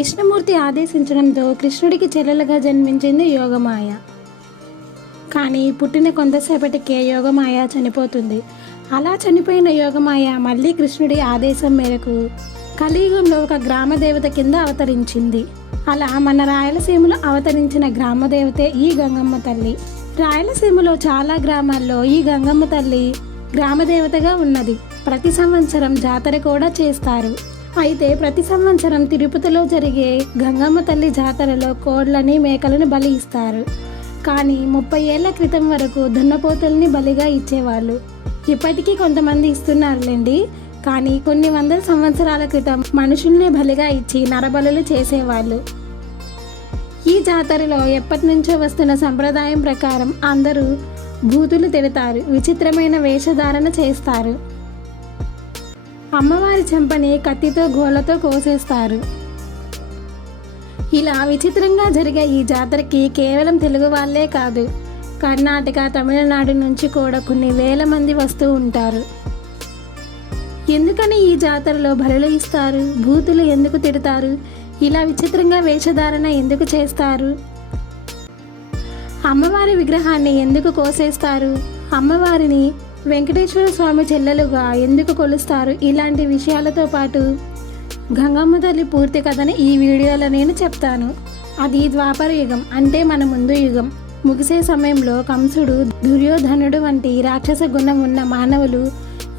విష్ణుమూర్తి ఆదేశించడంతో కృష్ణుడికి చెల్లెలుగా జన్మించింది యోగమాయ. కానీ పుట్టిన కొంతసేపటికే యోగమాయ చనిపోతుంది. అలా చనిపోయిన యోగమాయ మళ్ళీ కృష్ణుడి ఆదేశం మేరకు కలియుగంలో ఒక గ్రామదేవత కింద అవతరించింది. అలా మన రాయలసీమలో అవతరించిన గ్రామదేవతే ఈ గంగమ్మ తల్లి. రాయలసీమలో చాలా గ్రామాల్లో ఈ గంగమ్మ తల్లి గ్రామదేవతగా ఉన్నది. ప్రతి సంవత్సరం జాతర కూడా చేస్తారు. అయితే ప్రతి సంవత్సరం తిరుపతిలో జరిగే గంగమ్మ తల్లి జాతరలో కోడ్లని మేకలను బలి ఇస్తారు. కానీ 30 ఏళ్ల క్రితం వరకు దున్నపోతుల్ని బలిగా ఇచ్చేవాళ్ళు. ఇప్పటికీ కొంతమంది ఇస్తున్నారులేండి. కానీ కొన్ని వందల సంవత్సరాల క్రితం మనుషుల్నే బలిగా ఇచ్చి నరబలులు చేసేవాళ్ళు. ఈ జాతరలో ఎప్పటి నుంచో వస్తున్న సంప్రదాయం ప్రకారం అందరూ భూతులు తిడతారు, విచిత్రమైన వేషధారణ చేస్తారు. అమ్మవారి చెంపని కత్తితో గోలతో కోసేస్తారు. ఇలా విచిత్రంగా జరిగే ఈ జాతరకి కేవలం తెలుగు వాళ్ళే కాదు, కర్ణాటక, తమిళనాడు నుంచి కూడా కొన్ని వేల మంది వస్తూ ఉంటారు. ఎందుకని ఈ జాతరలో బలులు ఇస్తారు, భూతులు ఎందుకు తిడతారు, ఇలా విచిత్రంగా వేషధారణ ఎందుకు చేస్తారు, అమ్మవారి విగ్రహాన్ని ఎందుకు కోసేస్తారు, అమ్మవారిని వెంకటేశ్వర స్వామి చెల్లెలుగా ఎందుకు కొలుస్తారు, ఇలాంటి విషయాలతో పాటు గంగమ్మ తల్లి పూర్తి కథని ఈ వీడియోలో నేను చెప్తాను. అది ద్వాపర యుగం, అంటే మన ముందు యుగం ముగిసే సమయంలో కంసుడు, దుర్యోధనుడు వంటి రాక్షస గుణం ఉన్న మానవులు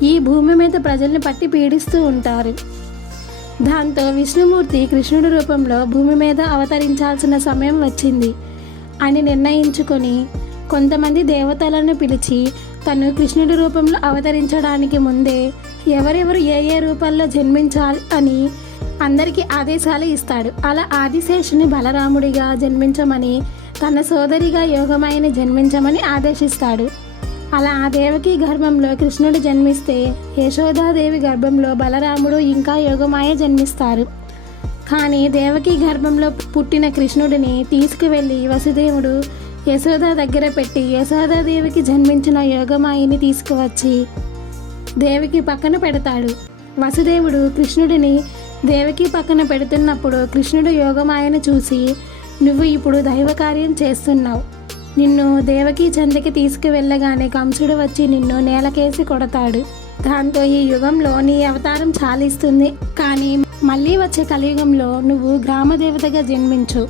ఈ భూమి మీద ప్రజల్ని పట్టి పీడిస్తూ ఉంటారు. దాంతో విష్ణుమూర్తి కృష్ణుడి రూపంలో భూమి మీద అవతరించాల్సిన సమయం వచ్చింది అని నిర్ణయించుకొని కొంతమంది దేవతలను పిలిచి తను కృష్ణుడి రూపంలో అవతరించడానికి ముందే ఎవరెవరు ఏ ఏ రూపాల్లో జన్మించాలి అని అందరికీ ఆదేశాలు ఇస్తాడు. అలా ఆదిశేషుని బలరాముడిగా జన్మించమని, తన సోదరిగా యోగమాయని జన్మించమని ఆదేశిస్తాడు. అలా ఆ దేవకి గర్భంలో కృష్ణుడు జన్మిస్తే యశోదాదేవి గర్భంలో బలరాముడు ఇంకా యోగమాయ జన్మిస్తారు. కానీ దేవకి గర్భంలో పుట్టిన కృష్ణుడిని తీసుకువెళ్ళి వసుదేవుడు యశోద దగ్గర పెట్టి యశోదాదేవికి జన్మించిన యోగమాయని తీసుకువచ్చి దేవికి పక్కన పెడతాడు. వసుదేవుడు కృష్ణుడిని దేవకి పక్కన పెడుతున్నప్పుడు కృష్ణుడు యోగమాయను చూసి, నువ్వు ఇప్పుడు దైవ కార్యం చేస్తున్నావు, నిన్ను దేవకి చెంతకి తీసుకువెళ్ళగానే కంసుడు వచ్చి నిన్ను నేలకేసి కొడతాడు. దాంతో ఈ యుగంలో నీ అవతారం చాలిస్తుంది, కానీ మళ్ళీ వచ్చే కలియుగంలో నువ్వు గ్రామదేవతగా జన్మించు,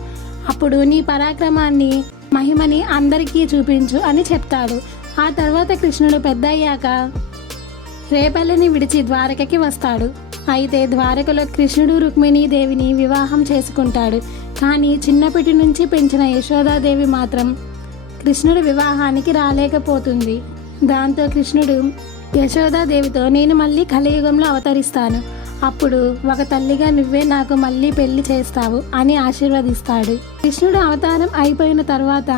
అప్పుడు నీ పరాక్రమాన్ని మహిమని అందరికీ చూపించు అని చెప్తాడు. ఆ తర్వాత కృష్ణుడు పెద్దయ్యాక రేపల్లిని విడిచి ద్వారకకి వస్తాడు. అయితే ద్వారకలో కృష్ణుడు రుక్మిణీదేవిని వివాహం చేసుకుంటాడు. కానీ చిన్నప్పటి నుంచి పెంచిన యశోదాదేవి మాత్రం కృష్ణుడి వివాహానికి రాలేకపోతుంది. దాంతో కృష్ణుడు యశోదాదేవితో, నేను మళ్ళీ కలియుగంలో అవతరిస్తాను, అప్పుడు ఒక తల్లిగా నువ్వే నాకు మళ్ళీ పెళ్లి చేస్తావు అని ఆశీర్వదిస్తాడు. కృష్ణుడు అవతారం అయిపోయిన తర్వాత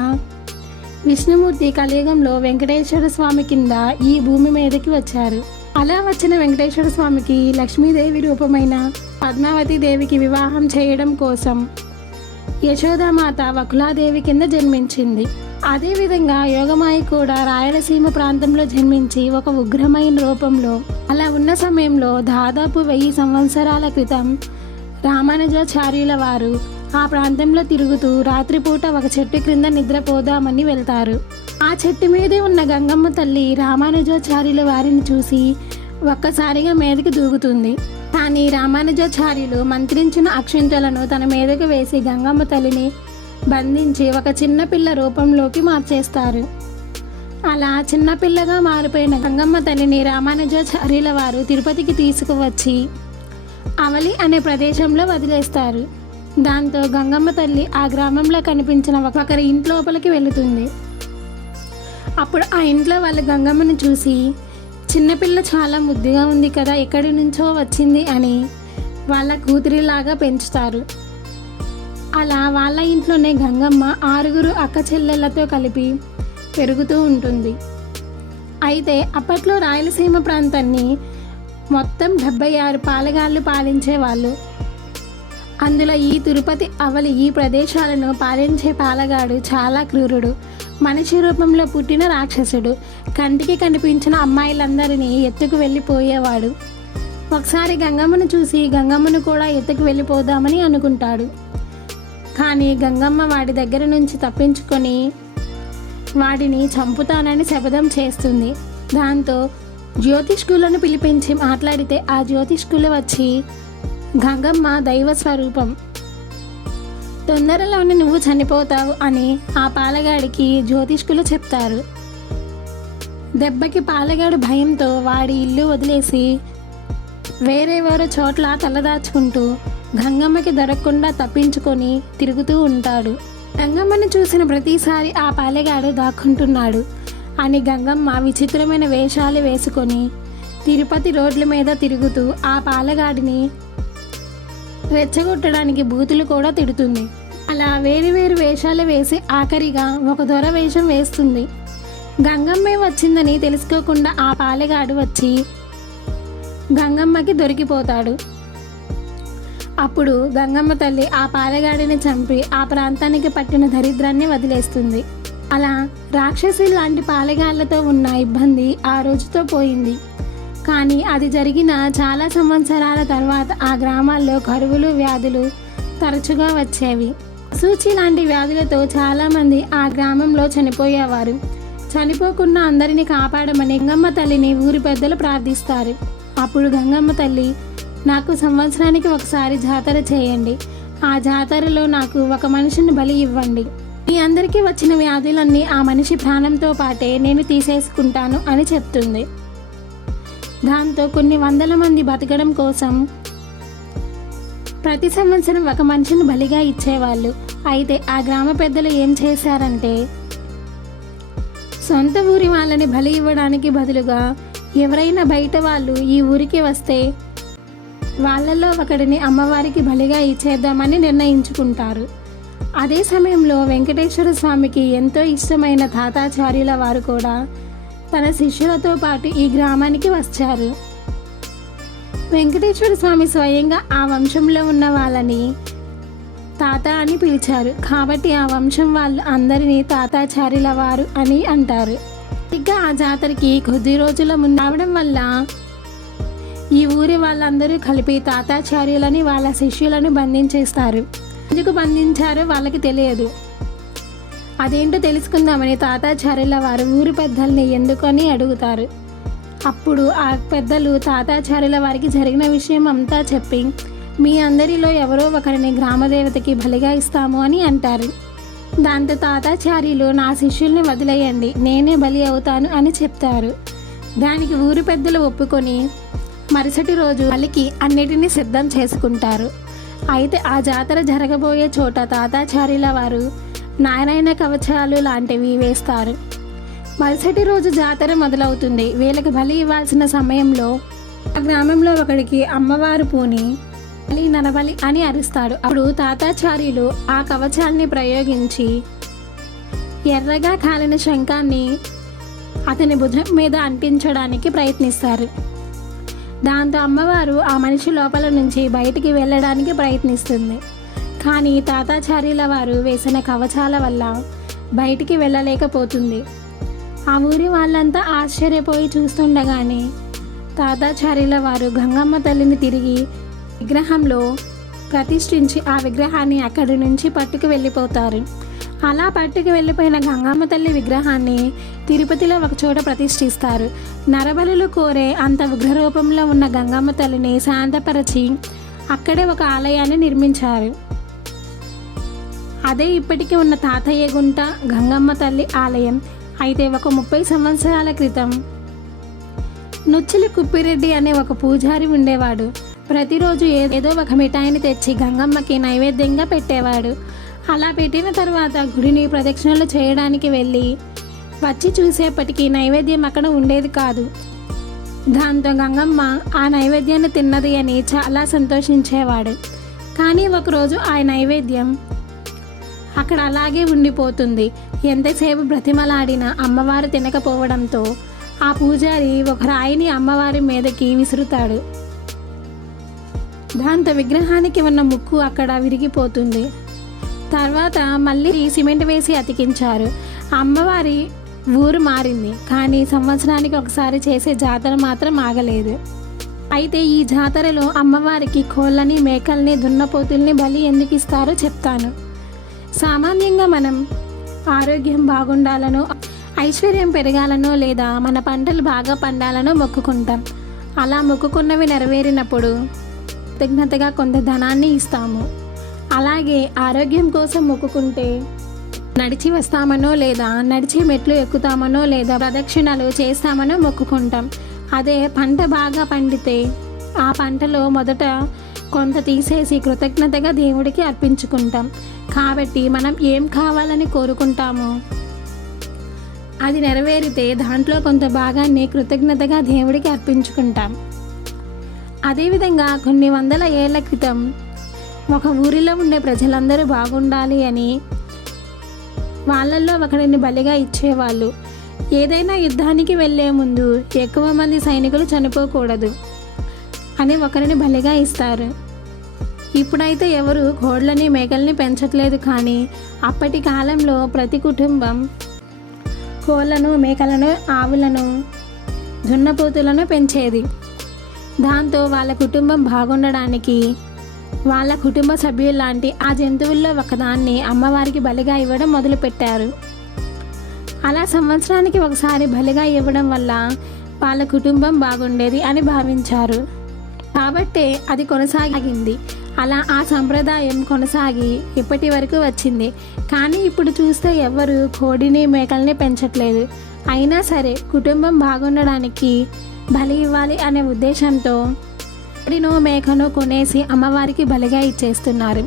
విష్ణుమూర్తి కలియుగంలో వెంకటేశ్వర స్వామి కింద ఈ భూమి మీదకి వచ్చారు. అలా వచ్చిన వెంకటేశ్వర స్వామికి లక్ష్మీదేవి రూపమైన పద్మావతి దేవికి వివాహం చేయడం కోసం యశోదామాత వకులాదేవి కింద జన్మించింది. అదేవిధంగా యోగమాయ కూడా రాయలసీమ ప్రాంతంలో జన్మించి ఒక ఉగ్రమైన రూపంలో, అలా ఉన్న సమయంలో దాదాపు 1000 సంవత్సరాల క్రితం రామానుజాచార్యుల వారు ఆ ప్రాంతంలో తిరుగుతూ రాత్రిపూట ఒక చెట్టు క్రింద నిద్రపోదామని వెళ్తారు. ఆ చెట్టు మీదే ఉన్న గంగమ్మ తల్లి రామానుజాచార్యుల వారిని చూసి ఒక్కసారిగా మీదకి దూకుతుంది. కానీ రామానుజాచార్యులు మంత్రించిన అక్షింతలను తన మీదకు వేసి గంగమ్మ తల్లిని బంధించి ఒక చిన్నపిల్ల రూపంలోకి మార్చేస్తారు. అలా చిన్నపిల్లగా మారిపోయిన గంగమ్మ తల్లిని రామానుజాచార్యుల వారు తిరుపతికి తీసుకువచ్చి అవలి అనే ప్రదేశంలో వదిలేస్తారు. దాంతో గంగమ్మ తల్లి ఆ గ్రామంలో కనిపించిన ఒకరి ఇంట్లోపలికి వెళుతుంది. అప్పుడు ఆ ఇంట్లో వాళ్ళ గంగమ్మను చూసి, చిన్నపిల్ల చాలా ముద్దుగా ఉంది కదా, ఎక్కడి నుంచో వచ్చింది అని వాళ్ళ కూతురిలాగా పెంచుతారు. అలా వాళ్ళ ఇంట్లోనే గంగమ్మ 6 అక్క చెల్లెళ్ళతో కలిపి పెరుగుతూ ఉంటుంది. అయితే అప్పట్లో రాయలసీమ ప్రాంతాన్ని మొత్తం 76 పాలెగాళ్ళు పాలించేవాళ్ళు. అందులో ఈ తిరుపతి, అవలి ఈ ప్రదేశాలను పాలించే పాలగాడు చాలా క్రూరుడు. మనిషి రూపంలో పుట్టిన రాక్షసుడు. కంటికి కనిపించిన అమ్మాయిలందరినీ ఎత్తుకు వెళ్ళిపోయేవాడు. ఒకసారి గంగమ్మను చూసి గంగమ్మను కూడా ఎత్తుకు వెళ్ళిపోదామని అనుకుంటాడు. కానీ గంగమ్మ వాడి దగ్గర నుంచి తప్పించుకొని వాడిని చంపుతానని శపథం చేస్తుంది. దాంతో జ్యోతిష్కులను పిలిపించి మాట్లాడితే ఆ జ్యోతిష్కులు వచ్చి, గంగమ్మ దైవ స్వరూపం, తొందరలోనే నువ్వు చనిపోతావు అని ఆ పాలగాడికి జ్యోతిష్కులు చెప్తారు. దెబ్బకి పాలగాడు భయంతో వాడి ఇల్లు వదిలేసి వేరేవరో చోట్ల తలదాచుకుంటూ గంగమ్మకి దొరకకుండా తప్పించుకొని తిరుగుతూ ఉంటాడు. గంగమ్మని చూసిన ప్రతిసారి ఆ పాలెగాడు దాక్కుంటున్నాడు అని గంగమ్మ విచిత్రమైన వేషాలు వేసుకొని తిరుపతి రోడ్ల మీద తిరుగుతూ ఆ పాలగాడిని రెచ్చగొట్టడానికి బూతులు కూడా తిడుతుంది. అలా వేరు వేషాలు వేసి ఆఖరిగా ఒక దొర వేషం వేస్తుంది. గంగమ్మే వచ్చిందని తెలుసుకోకుండా ఆ పాలెగాడు వచ్చి గంగమ్మకి దొరికిపోతాడు. అప్పుడు గంగమ్మ తల్లి ఆ పాలెగాడిని చంపి ఆ ప్రాంతానికి పట్టిన దరిద్రాన్ని వదిలేస్తుంది. అలా రాక్షసి లాంటి పాలెగాళ్లతో ఉన్న ఇబ్బంది ఆ రోజుతో పోయింది. కానీ అది జరిగిన చాలా సంవత్సరాల తర్వాత ఆ గ్రామాల్లో కరువులు, వ్యాధులు తరచుగా వచ్చేవి. సూచి లాంటి వ్యాధులతో చాలామంది ఆ గ్రామంలో చనిపోయేవారు. చనిపోకుండా అందరినీ కాపాడమని గంగమ్మ తల్లిని ఊరి పెద్దలు ప్రార్థిస్తారు. అప్పుడు గంగమ్మ తల్లి, నాకు సంవత్సరానికి ఒకసారి జాతర చేయండి, ఆ జాతరలో నాకు ఒక మనిషిని బలి ఇవ్వండి, మీ అందరికీ వచ్చిన వ్యాధులన్నీ ఆ మనిషి ప్రాణంతో పాటే నేను తీసేసుకుంటాను అని చెప్తుంది. దాంతో కొన్ని వందల మంది బతకడం కోసం ప్రతి సంవత్సరం ఒక మనిషిని బలిగా ఇచ్చేవాళ్ళు. అయితే ఆ గ్రామ పెద్దలు ఏం చేశారంటే, సొంత ఊరి వాళ్ళని బలి ఇవ్వడానికి బదులుగా ఎవరైనా బయట వాళ్ళు ఈ ఊరికి వస్తే వాళ్ళల్లో ఒకడిని అమ్మవారికి బలిగా ఇచ్చేద్దామని నిర్ణయించుకుంటారు. అదే సమయంలో వెంకటేశ్వర స్వామికి ఎంతో ఇష్టమైన తాతాచార్యుల వారు కూడా తన శిష్యులతో పాటు ఈ గ్రామానికి వచ్చారు. వెంకటేశ్వర స్వామి స్వయంగా ఆ వంశంలో ఉన్న వాళ్ళని తాత అని పిలిచారు. కాబట్టి ఆ వంశం వాళ్ళు అందరినీ తాతాచార్యుల వారు అని అంటారు. ఇంకా ఆ జాతరకి కొద్ది రోజుల ముందు రావడం వల్ల ఈ ఊరి వాళ్ళందరూ కలిపి తాతాచార్యులని వాళ్ళ శిష్యులను బంధించేస్తారు. ఎందుకు బంధించారో వాళ్ళకి తెలియదు. అదేంటో తెలుసుకుందామని తాతాచార్యుల వారు ఊరి పెద్దల్ని ఎందుకని అడుగుతారు. అప్పుడు ఆ పెద్దలు తాతాచార్యుల వారికి జరిగిన విషయం అంతా చెప్పి, మీ అందరిలో ఎవరో ఒకరిని గ్రామదేవతకి బలిగా ఇస్తాము అని అంటారు. దాంతో తాతాచార్యులు, నా శిష్యుల్ని వదిలేయండి, నేనే బలి అవుతాను అని చెప్తారు. దానికి ఊరి పెద్దలు ఒప్పుకొని మరుసటి రోజు బలికి అన్నిటినీ సిద్ధం చేసుకుంటారు. అయితే ఆ జాతర జరగబోయే చోట తాతాచార్యుల వారు నారాయణ కవచాలు లాంటివి వేస్తారు. మరుసటి రోజు జాతర మొదలవుతుంది. వీళ్ళకి బలి ఇవ్వాల్సిన సమయంలో ఆ గ్రామంలో ఒకడికి అమ్మవారు పూని బలి నరబలి అని అరుస్తాడు. అప్పుడు తాతాచార్యులు ఆ కవచాన్ని ప్రయోగించి ఎర్రగా కాలిన శంఖాన్ని అతని భుజం మీద అంటించడానికి ప్రయత్నిస్తారు. దాంతో అమ్మవారు ఆ మనిషి లోపల నుంచి బయటికి వెళ్ళడానికి ప్రయత్నిస్తుంది. కానీ తాతాచార్యుల వారు వేసిన కవచాల వల్ల బయటికి వెళ్ళలేకపోతుంది. ఆ ఊరి వాళ్ళంతా ఆశ్చర్యపోయి చూస్తుండగానే తాతాచార్యుల వారు గంగమ్మ తల్లిని తిరిగి విగ్రహంలో ప్రతిష్ఠించి ఆ విగ్రహాన్ని అక్కడి నుంచి పట్టుకు వెళ్ళిపోతారు. అలా పట్టుకు వెళ్ళిపోయిన గంగమ్మ తల్లి విగ్రహాన్ని తిరుపతిలో ఒక చోట ప్రతిష్ఠిస్తారు. నరబలులు కోరే అంత ఉగ్రరూపంలో ఉన్న గంగమ్మ తల్లిని శాంతపరిచి అక్కడే ఒక ఆలయాన్ని నిర్మించారు. అదే ఇప్పటికీ ఉన్న తాతయ్య గుంట గంగమ్మ తల్లి ఆలయం. అయితే ఒక 30 సంవత్సరాల క్రితం నుచ్చిలి కుప్పిరెడ్డి అనే ఒక పూజారి ఉండేవాడు. ప్రతిరోజు ఏదో ఒక మిఠాయిని తెచ్చి గంగమ్మకి నైవేద్యంగా పెట్టేవాడు. అలా పెట్టిన తర్వాత గుడిని ప్రదక్షిణలు చేయడానికి వెళ్ళి వచ్చి చూసేపటికి నైవేద్యం అక్కడ ఉండేది కాదు. దాంతో గంగమ్మ ఆ నైవేద్యాన్ని తిన్నది అని చాలా సంతోషించేవాడు. కానీ ఒకరోజు ఆ నైవేద్యం అక్కడ అలాగే ఉండిపోతుంది. ఎంతసేపు బ్రతిమలాడినా అమ్మవారు తినకపోవడంతో ఆ పూజారి ఒక రాయిని అమ్మవారి మీదకి విసురుతాడు. దాంతో విగ్రహానికి ఉన్న ముక్కు అక్కడ విరిగిపోతుంది. తర్వాత మళ్ళీ సిమెంట్ వేసి అతికించారు. అమ్మవారి ఊరు మారింది, కానీ సంవత్సరానికి ఒకసారి చేసే జాతర మాత్రం ఆగలేదు. అయితే ఈ జాతరలో అమ్మవారికి కోళ్ళని, మేకల్ని, దున్నపోతుల్ని బలి ఎందుకు ఇస్తారో చెప్తాను. సామాన్యంగా మనం ఆరోగ్యం బాగుండాలనో, ఐశ్వర్యం పెరగాలనో లేదా మన పంటలు బాగా పండాలనో మొక్కుకుంటాం. అలా మొక్కుకున్నవి నెరవేరినప్పుడు కృతజ్ఞతగా కొంత ధనాన్ని ఇస్తాము. అలాగే ఆరోగ్యం కోసం మొక్కుకుంటే నడిచి వస్తామనో లేదా నడిచి మెట్లు ఎక్కుతామనో లేదా ప్రదక్షిణలు చేస్తామనో మొక్కుకుంటాం. అదే పంట బాగా పండితే ఆ పంటలో మొదట కొంత తీసేసి కృతజ్ఞతగా దేవుడికి అర్పించుకుంటాం. కాబట్టి మనం ఏం కావాలని కోరుకుంటామో అది నెరవేరితే దాంట్లో కొంత భాగాన్ని కృతజ్ఞతగా దేవుడికి అర్పించుకుంటాం. అదేవిధంగా కొన్ని వందల ఏళ్ల క్రితం ఒక ఊరిలో ఉండే ప్రజలందరూ బాగుండాలి అని వాళ్ళల్లో ఒకరిని బలిగా ఇచ్చేవాళ్ళు. ఏదైనా యుద్ధానికి వెళ్ళే ముందు ఎక్కువ మంది సైనికులు చనిపోకూడదు అని ఒకరిని బలిగా ఇస్తారు. ఇప్పుడైతే ఎవరు కోళ్ళని, మేకల్ని పెంచట్లేదు, కానీ అప్పటి కాలంలో ప్రతి కుటుంబం కోళ్ళను, మేకలను, ఆవులను, దున్నపోతులను పెంచేది. దాంతో వాళ్ళ కుటుంబం బాగుండడానికి వాళ్ళ కుటుంబ సభ్యుల్లాంటి ఆ జంతువుల్లో ఒకదాన్ని అమ్మవారికి బలిగా ఇవ్వడం మొదలుపెట్టారు. అలా సంవత్సరానికి ఒకసారి బలిగా ఇవ్వడం వల్ల వాళ్ళ కుటుంబం బాగుండేది అని భావించారు. కాబట్టే అది కొనసాగింది. అలా ఆ సంప్రదాయం కొనసాగి ఇప్పటి వరకు వచ్చింది. కానీ ఇప్పుడు చూస్తే ఎవ్వరు కోడిని, మేకల్ని పెంచట్లేదు. అయినా సరే కుటుంబం బాగుండడానికి బలి ఇవ్వాలి అనే ఉద్దేశంతో కోడినో, మేకను కొనేసి అమ్మవారికి బలిగా ఇచ్చేస్తున్నారు.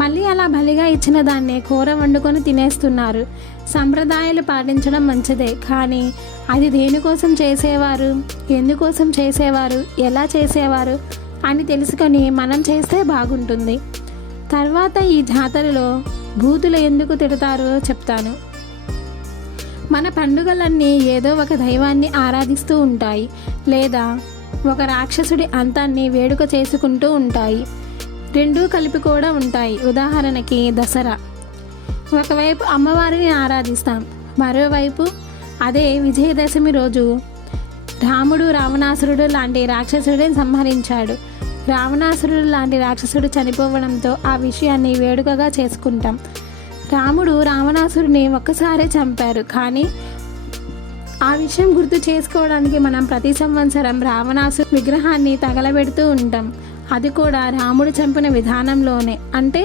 మళ్ళీ అలా బలిగా ఇచ్చిన దాన్నే కూర వండుకొని తినేస్తున్నారు. సంప్రదాయాలు పాటించడం మంచిదే, కానీ అది దేనికోసం చేసేవారు, ఎందుకోసం చేసేవారు, ఎలా చేసేవారు అని తెలుసుకొని మనం చేస్తే బాగుంటుంది. తర్వాత ఈ జాతరలో భూతులు ఎందుకు తిడతారో చెప్తాను. మన పండుగలన్నీ ఏదో ఒక దైవాన్ని ఆరాధిస్తూ ఉంటాయి, లేదా ఒక రాక్షసుడి అంతాన్ని వేడుక చేసుకుంటూ ఉంటాయి. రెండూ కలిపి కూడా ఉంటాయి. ఉదాహరణకి దసరా, ఒకవైపు అమ్మవారిని ఆరాధిస్తాం, మరోవైపు అదే విజయదశమి రోజు రాముడు రావణాసురుడు లాంటి రాక్షసుడిని సంహరించాడు. రావణాసురుడు లాంటి రాక్షసుడు చనిపోవడంతో ఆ విషయాన్ని వేడుకగా చేసుకుంటాం. రాముడు రావణాసురుని ఒక్కసారే చంపారు, కానీ ఆ విషయం గుర్తు చేసుకోవడానికి మనం ప్రతి సంవత్సరం రావణాసురు విగ్రహాన్ని తగలబెడుతూ ఉంటాం. అది కూడా రాముడు చంపిన విధానంలోనే. అంటే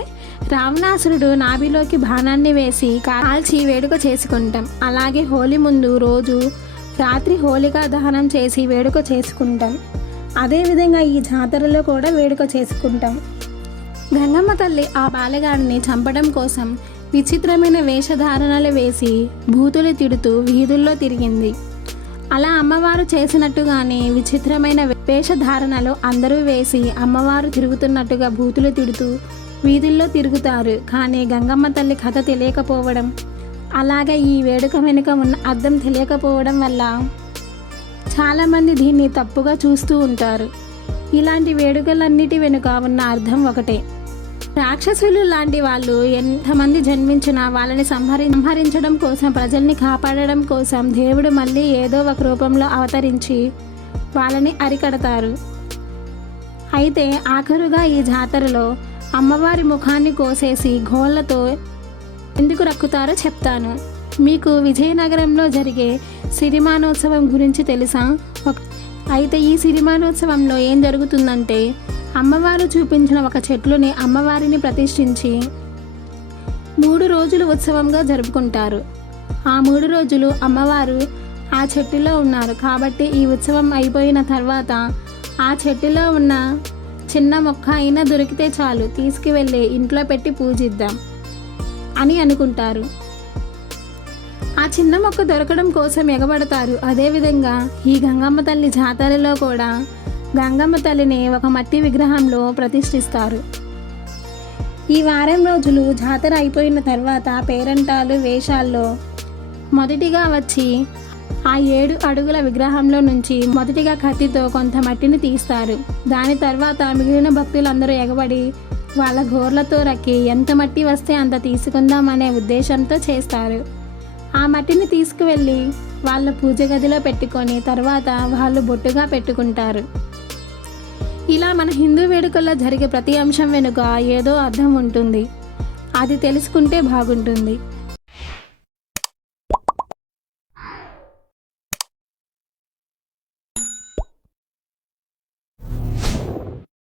రావణాసురుడు నాభిలోకి బాణాన్ని వేసి కాల్చి వేడుక చేసుకుంటాం. అలాగే హోలీ ముందు రోజు రాత్రి హోలికా దహనం చేసి వేడుక చేసుకుంటాం. అదేవిధంగా ఈ జాతరలో కూడా వేడుక చేసుకుంటాం. గంగమ్మ తల్లి ఆ బాలగాడిని చంపడం కోసం విచిత్రమైన వేషధారణలు వేసి భూతులు తిడుతూ వీధుల్లో తిరిగింది. అలా అమ్మవారు చేసినట్టుగానే విచిత్రమైన వేషధారణలు అందరూ వేసి అమ్మవారు తిరుగుతున్నట్టుగా భూతులు తిడుతూ వీధుల్లో తిరుగుతారు. కానీ గంగమ్మ తల్లి కథ తెలియకపోవడం, అలాగే ఈ వేడుక వెనుక ఉన్న అర్థం తెలియకపోవడం వల్ల చాలామంది దీన్ని తప్పుగా చూస్తూ ఉంటారు. ఇలాంటి వేడుకలన్నిటి వెనుక ఉన్న అర్థం ఒకటే. రాక్షసులు లాంటి వాళ్ళు ఎంతమంది జన్మించినా వాళ్ళని సంహరించడం కోసం, ప్రజల్ని కాపాడడం కోసం దేవుడు మళ్ళీ ఏదో ఒక రూపంలో అవతరించి వాళ్ళని అరికడతారు. అయితే ఆఖరుగా ఈ జాతరలో అమ్మవారి ముఖాన్ని కోసేసి గోళ్ళతో ఎందుకు రక్కుతారో చెప్తాను. మీకు విజయనగరంలో జరిగే సిరిమానోత్సవం గురించి తెలుసా? అయితే ఈ సిరిమానోత్సవంలో ఏం జరుగుతుందంటే, అమ్మవారు చూపించిన ఒక చెట్లుని అమ్మవారిని ప్రతిష్ఠించి 3 రోజులు ఉత్సవంగా జరుపుకుంటారు. ఆ 3 రోజులు అమ్మవారు ఆ చెట్టులో ఉన్నారు. కాబట్టి ఈ ఉత్సవం అయిపోయిన తర్వాత ఆ చెట్టులో ఉన్న చిన్న మొక్క అయినా దొరికితే చాలు, తీసుకువెళ్ళి ఇంట్లో పెట్టి పూజిద్దాం అని అనుకుంటారు. ఆ చిన్న మొక్క దొరకడం కోసం ఎగబడతారు. అదేవిధంగా ఈ గంగమ్మ తల్లి జాతరలో కూడా గంగమ్మ తల్లిని ఒక మట్టి విగ్రహంలో ప్రతిష్ఠిస్తారు. ఈ వారం రోజులు జాతర అయిపోయిన తర్వాత పేరంటాలు వేషాల్లో మొదటిగా వచ్చి ఆ 7 అడుగుల విగ్రహంలో నుంచి మొదటిగా కత్తితో కొంత మట్టిని తీస్తారు. దాని తర్వాత మిగిలిన భక్తులందరూ ఎగబడి వాళ్ళ గోర్లతో రక్కి ఎంత మట్టి వస్తే అంత తీసుకుందాం అనే ఉద్దేశంతో చేస్తారు. ఆ మట్టిని తీసుకువెళ్ళి వాళ్ళ పూజ గదిలో పెట్టుకొని తర్వాత వాళ్ళు బొట్టుగా పెట్టుకుంటారు. ఇలా మన హిందూ వేడుకల్లో జరిగే ప్రతి అంశం వెనుక ఏదో అర్థం ఉంటుంది. అది తెలుసుకుంటే బాగుంటుంది.